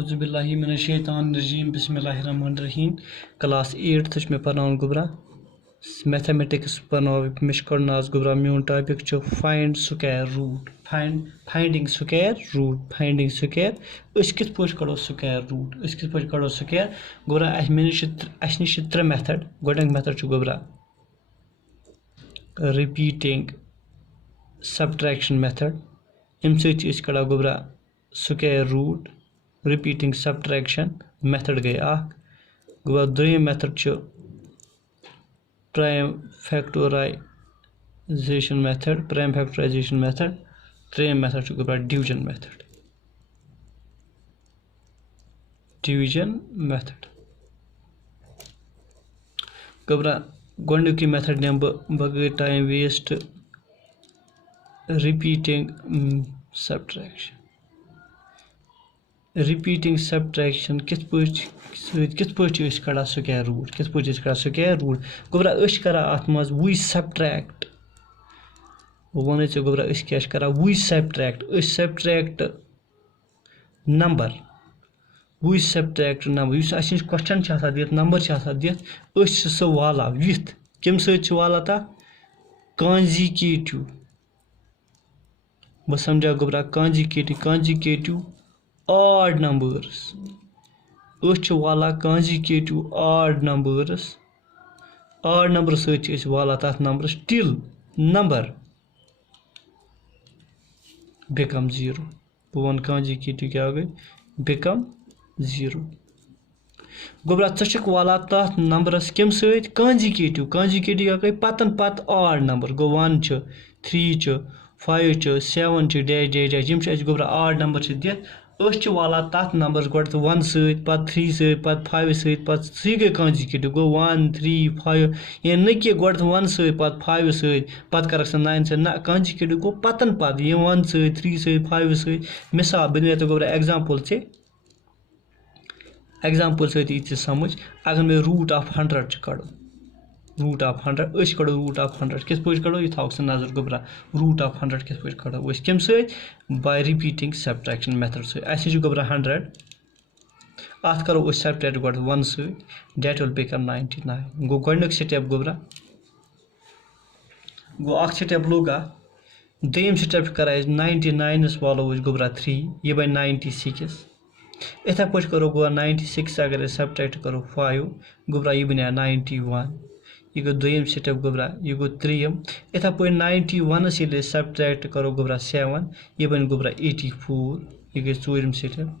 औज़ुबिल्लाहि मिनश्शैतानिर्रजीम बिस्मिल्लाहिर्रहमानिर्रहीम class 8th में पढ़ान गुबरा मैथमेटिक्स पढ़ो मिश करना आज गुबरा म्यून टॉपिक छ find square root finding square अस कित पोच करो स्क्वायर रूट अस कित पोच करो स्क्वायर गुबरा अस निश त्रे मेथड गोडंग मेथड छ गुबरा रिपीटिंग सब्ट्रैक्शन मेथड इन से कड़ा गुबरा square root repeating subtraction method गई गुबरा दोयम मेथड छ प्राइम फैक्टराइजेशन मेथड त्रेयम मेथड छ गुबरा डिवीजन मेथड गुबरा गोडुकी मेथड नम बगैर टाइम वेस्ट रिपीटिंग सब्ट्रैक्शन कित पोच कड़ा स्क्वायर रूट गुबरा करा अत मज वुई सब्ट्रैक्ट वन गुबरा क्या करा वुई सब्ट्रैक्ट नंबर उस क्वेश्चन दित नंबर दित सह वाला विथ कम वाला तथ कॉन्जिक्यूटिव बह समझा गुबरा कॉन्जिक्यूटिव ऑड नंबर्स वाला कॉन्जिक्यूटिव ऑड नंबर्स वाला तथ नंबर्स टिल नंबर बिकम 0 बह वन कॉन्जिक्यूटिव क्या गई बिकम 0 गुबरा च वाला तथ नंबरस कम कॉन्जिक्यूटिव क्या गई पतन पत ऑड नंबर गो 1 3 5 7 डैश डैश डैश यम गुबरा ऑड नंबर दित वाला तथ नंबर गोड 1 पत 3 पत 5 पत सी गई कॉन्जिक्यूटिव गो 1 3 5 ये न कि गोड 1 पत 5 पत कर 9 ना कॉन्जिक्यूटिव गो पतन पत ये 1 3 5 मिसाल बन तो गुबरा एग्जाम्पल सत समझ अगर मैं रूट ऑफ 100 कड़ो रूट ऑफ 100 कड़ो रूट ऑफ 100 किस पोच कड़ो यह थोक नजर गुबरा रूट ऑफ 100 किस पोच कड़ो कम बाय रिपीटिंग सब्ट्रैक्शन मेथड सह गुबरा 100 अत करो सब्ट्रैक्ट गोड 1 डेट विल बिकम 99 गो गोडनुक स्टेप गुबरा गो अख स्टेप लोग दोयम स्टेप कर 99 वालो गुबरा 3 यह बन 96 इथे पे करो गो 96 अगर सब्ट्रैक्ट करो 5 गुबरा यह बन 91 यह गो दोयम स्टेप गुबरा यह गो त्रीयम इथे पे 91 ये सब्ट्रैक्ट करो गुबरा 7 यह बन गुबरा 84 यह गई चूरम स्टेप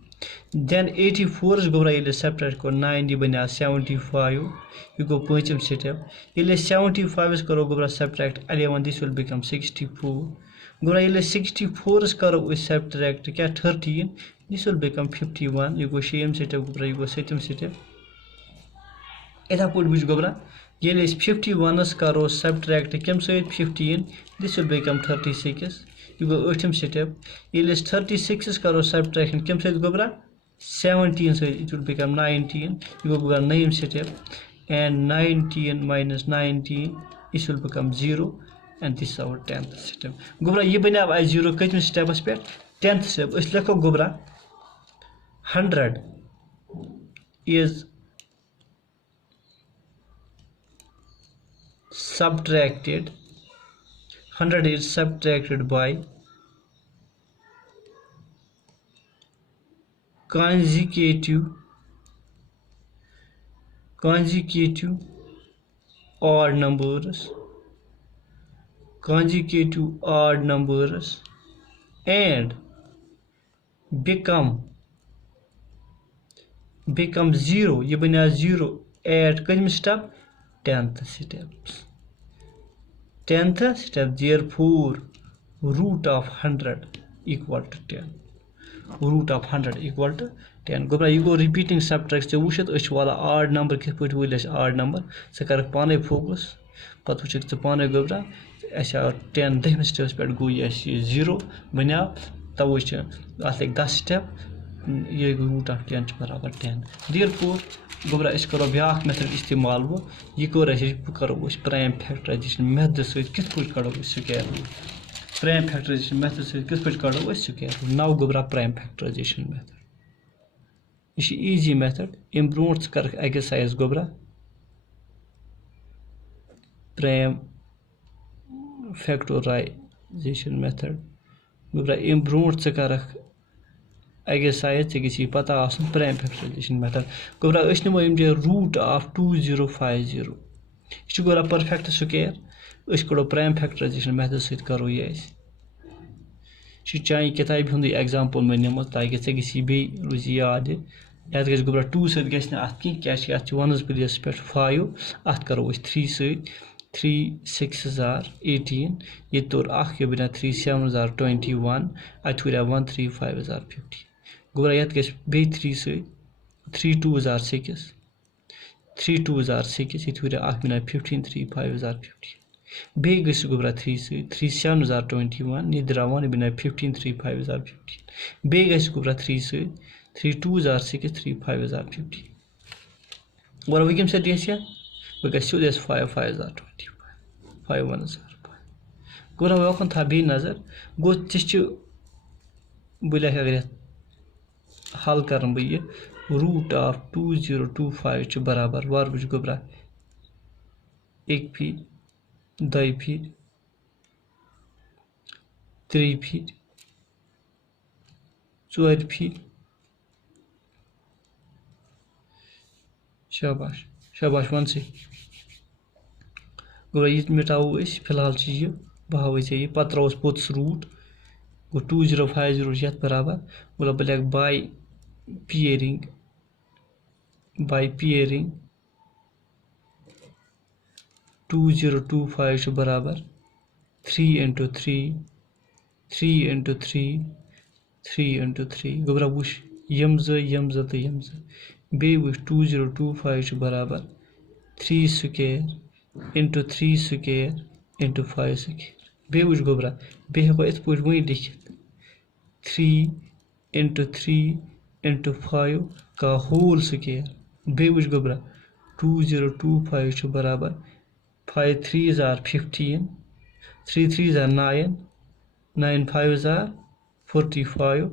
देन 84 गुबरा ये सब्ट्रैक्ट करो 9 यह बन 75 यह गो पांचम स्टेप ये 75 करो गुबरा सब्ट्रैक्ट 11 दिस विल बिकम 64 गुबरा ये 64 करो सब्ट्रैक्ट क्या 13 दिस विल बिकम 51 यह गो शेम स्टेप गुबरा यह गो सतम स्टेप इथे पे बुझ गुबरा ये 51 करो सब्ट्रैक्ट कम 15 दिस विल बिकम 36 यह गो 8th स्टेप ये 36 करो सब्ट्रैक्शन कम गुबरा 17 इट विल बिकम 19 यह गो गुबरा 9th step and 19 minus 19 it will become 0 and this our 10th step गुबरा यह बन 0 कतम स्टेपस पे 10th स्टेप लिखो गुबरा 100 is subtracted 100 is subtracted by consecutive odd numbers and become 0 ये बना 0 at कतम step 10th step therefore root of 100 equal to 10 गुबरा यह गो रिपीटिंग सब्ट्रैक्ट वुचित वाला ऑड नंबर कित पे वल ऑड नंबर सह कर पाने फोकस पत वुचिक पाने गुबरा अस 10 10 स्टेप्स पे गो यह 0 बना तवे अत लग 10 स्टेप ये रूट ऑफ 10 बराबर 10 therefore गुबरा इस करो ब्याक मेथड इस्तेमाल वो ये करो प्राइम फैक्टराइजेशन मेथड सत कड़ो square root prime factorization method सत कड़ो स्क्वायर रूट नाउ गुबरा प्राइम फैक्टराइजेशन मेथड यह ईजी मेथड अम ब्रो कर एक्सरसाइज गोबरा प्राइम फैक्टराइजेशन मेथड गोबरा अम ब्रो कर एक्सरसाइज गे पता प्राइम फैक्टराइजेशन मेथड गोबरा नमो यह रूट ऑफ 2050 यह गोबरा परफेक्ट स्क्वायर कड़ो प्राइम फैक्टराइजेशन मेथड सत करो यह चाहे किताब हुंद एग्जाम्पल मे निम ताकि गे बे रोज याद ये गो गोबरा 2 सत क्या वनस प्लेस पे 5 अत करो 3 सत 3 6 18 ये तोर यह बना 3 7 21 अत हुआ 1 3 5 50 गोबरा ये गे बे 3 सत 3 2 6 3 2 6 ये हुआ बना 15 3 5 50 बे गो गोबरा 3 सत 3 7 21 ये द्रा 1 बना 15 3 5 15 बे गोबरा 3 सत 3 2 6 3 5 50 गोबरा वह कम सत वह ग सोद 5 5 25 5 1 गोबरा वह था बे नजर गो बह अगर हल कर बह रूट ऑफ 2025 बराबर वार वुच गोबरा एक फीट 2 फीट 3 फीट 4 फीट शाबाश शाबाश वन से गोबरा ये मिटाओ फिलहाल यह बह हावे ये पे त्रोस पोत्स रूट गो 2050 ये बराबर गोबरा बह लिख बाय पियरिंग 2025 बराबर 3 into 3 3 into 3 3 into 3 गोबरा वुश यम तो बे वुश 2025 बराबर 3 square into 3 square into 5 square बे वुश गोबरा बे हेको इत पे वही लिखित 3 into 3 into 5 का होल स्क्वायर बे वुश गोबरा 2025 बराबर 5 3 15 3 3 9 9 5 45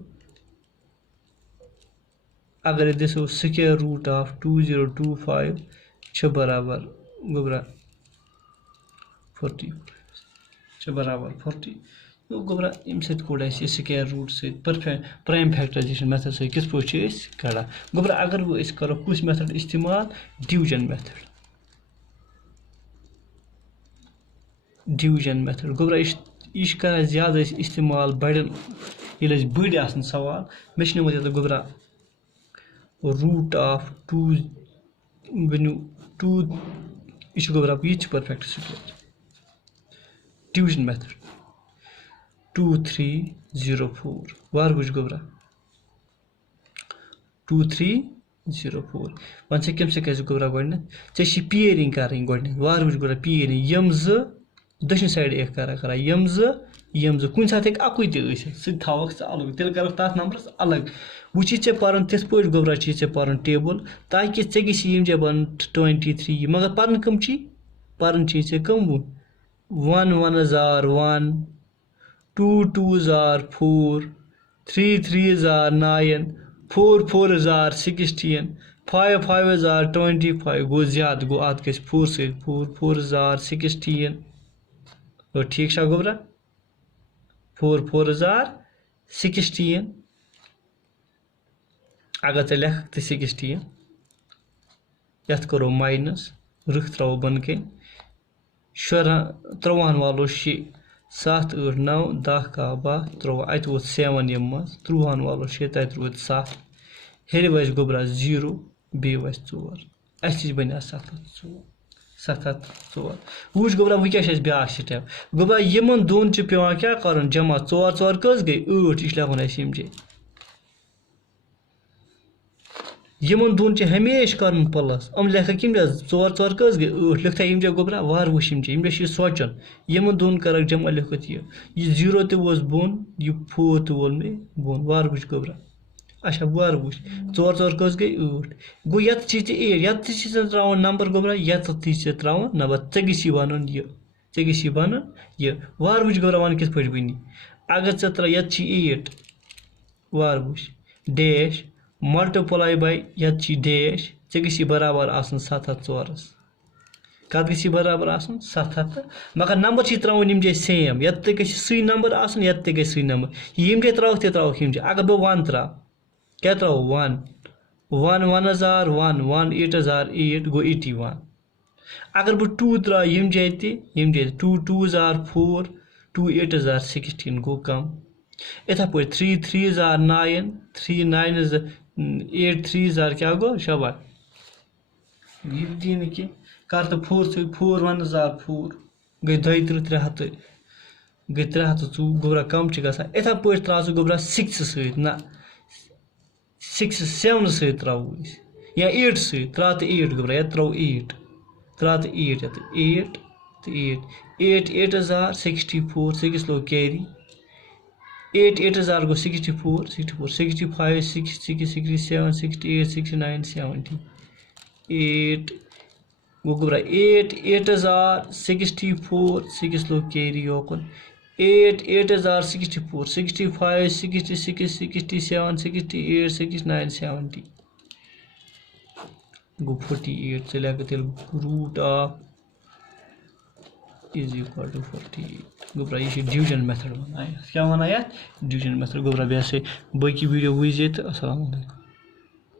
अगर दिसो स्क्वायर रूट ऑफ 2025 बराबर गोबरा 40 बराबर 40 तो गोबरा अम सोड़ square root prime factorization method सत किस पे कड़ा गोबरा अगर वो करो कुछ मेथड इस्तेमाल डिवीजन मेथड गोबरा यह कर ज्यादा इस्तेमाल बड़न ये बड़ आसन सवाल मे नमत गोबरा रूट ऑफ 2 वनु 2 यह गोबरा यह परफेक्ट स्क्वायर डिवीजन मेथड 2 3 0 4 वार वुच गोबरा 2 3 0 4 वन से कम से गोबरा गो पियरिंग कर वार वुच गोबरा पियरिंग यम दक्षिण साइड एक करा यम कुन साथ अकुई तवक अलग तेल कर तथ नंबरस अलग वुची ऐ पान तिथ पे गोबरा ऐ पान टेबल ताकि ऐ बन 23 मगर पान कम पान ऐ कम 1 1 1 2 2 4 3 3 9 4 4 16 5 5 25 गो ज्यादा गो अत ग 4 से 4 4 16 तो ठीक गोबरा 4 4 16 अगर लेख 16 ये करो माइनस रुख त्रो बन के 13 वालो 6 7 8 9 10 का 12 13 अत वो 7 यम 13 वालो 6 तत रोद 7 हेर वस गोबरा 0 बे वस 4 अस बना 7 4 वुच गोबरा वह क्या ब्या स्टेप गोबरा यमन दोन पे क्या कर जमा 4 4 कस गई 8 यह लेखन यमजे यमन दोन हमेशा कर प्लस लेख कम 4 4 कस गई 8 लिखता यमजे गोबरा वार वुश यमजे सोचन यमन दोन कर जमा लिखत यह 0 तोस बोन यह 4 तो वोल मे बोन वार वुश गोबरा अच्छा वार वुश 4 4 कस गई 8 गो ये 8 ये त्रावन नंबर गोबरा ये त्रावन नंबर गे वन यह वार वुश गोबरा वन किस पे बनी अगर ये 8 वार वुश डैश मल्टीप्लाई बाय ये डैश गे बराबर आसन 704 कत गे बराबर आसन 700 मगर नंबर त्रावन यम सेम ये गे सही नंबर आसन ये गे सही नंबर यम त्रावक त्रावक यम अगर बह 1 त्राव क्या त्राव 1 1 1000 1 1 8000 8 गो 81 अगर बह 2 त्राव यम जाए 2 2s are 4 2 8s are 16 गो कम इथा पे 3 3s are 9 3 9s 8 3s are क्या गो शाबाश ये दिन कि कर तो 4 4 1s are 4 गई 2 300 गई 300 गोबरा कम गसा इथा पे त्राव गोबरा 6 सहित ना 6 7 सहित त्राव या 8 सहित त्राव 8 गोबरा या त्राव 8 त्राव 8 8 8 8s are 64 6 low carry 8 8s are go 64 64 65 60 67 68 69 70 8 go gobra 8 8s are 64 6 low carry योकन 8 8s are 64 65 66 67 68 69 70 go 48 चले गए root of is equal to 48 गोबरा ये डिवीजन मेथड बनाया क्या बनाया डिवीजन मेथड गोबरा वैसे बाकी वीडियो हुई तो अस्सलाम वालेकुम।